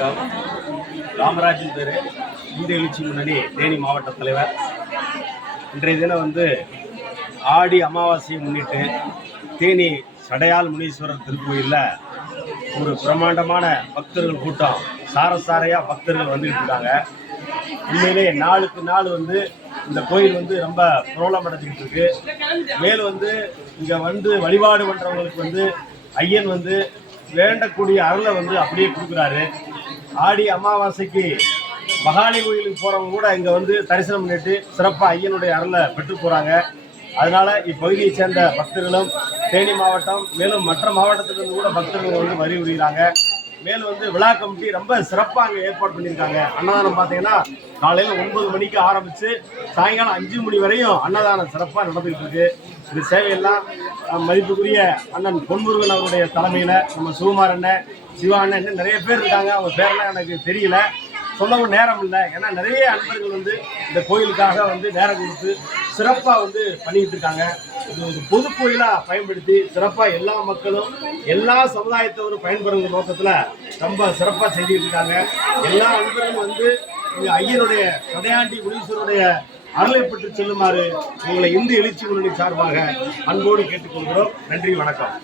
வணக்கம். ராமராஜன் பேர், இந்து எழுச்சி முன்னணி தேனி மாவட்ட தலைவர். இன்றைய தினம் ஆடி அமாவாசையை முன்னிட்டு தேனி சடையால் முனீஸ்வரர் திருக்கோயிலில் ஒரு பிரம்மாண்டமான பக்தர்கள் கூட்டம் சாரசாரையாக பக்தர்கள் வந்துக்கிட்டு இருக்காங்க. உண்மையிலே நாளுக்கு நாள் இந்த கோயில் ரொம்ப பிரபலம் அடைஞ்சிக்கிட்டு இருக்கு. மேலும் இங்கே வழிபாடு பண்ணுறவங்களுக்கு ஐயன் வேண்டக்கூடிய அருளை அப்படியே கொடுக்குறாரு. ஆடி அமாவாசைக்கு மகாலி கோயிலுக்கு போகிறவங்க கூட இங்கே தரிசனம் பண்ணிட்டு சிறப்பாக ஐயனுடைய அருளை பெற்று போகிறாங்க. அதனால் இப்பகுதியை சேர்ந்த பக்தர்களும் தேனி மாவட்டம் மேலும் மற்ற மாவட்டத்திலிருந்து கூட பக்தர்கள் வரி உரிகிறாங்க. மேலும் விழா கமிட்டி ரொம்ப சிறப்பாக அங்கே ஏற்பாடு பண்ணியிருக்காங்க. அன்னதானம் பார்த்தீங்கன்னா காலையில் 9 மணிக்கு ஆரம்பித்து சாயங்காலம் 5 மணி வரையும் அன்னதானம் சிறப்பாக நடந்துகிட்டு இருக்கு. இந்த சேவையெல்லாம் மதிப்புக்குரிய அண்ணன் பொன்முருகன் அவருடைய தலைமையில் நம்ம சுகுமார் அண்ணன், சிவா அண்ணன், இன்னும் நிறைய பேர் இருக்காங்க. அவங்க பேரெல்லாம் எனக்கு தெரியல, சொல்லவும் நேரம் இல்லை. ஏன்னா நிறைய அன்பர்கள் இந்த கோயிலுக்காக நேரம் கொடுத்து சிறப்பாக பண்ணிக்கிட்டு இருக்காங்க. இது ஒரு பொது கோயிலாக பயன்படுத்தி சிறப்பாக எல்லா மக்களும் எல்லா சமுதாயத்தவரும் பயன்படுற நோக்கத்தில் ரொம்ப சிறப்பாக செய்துக்கிட்டு இருக்காங்க. எல்லா அன்பர்களும் இங்கே ஐயனுடைய சடையாண்டி முனீஸ்வருடைய அருளை பெற்று செல்லுமாறு உங்களை இந்து எழுச்சி முன்னணி சார்பாக அன்போடு கேட்டுக்கொள்கிறோம். நன்றி, வணக்கம்.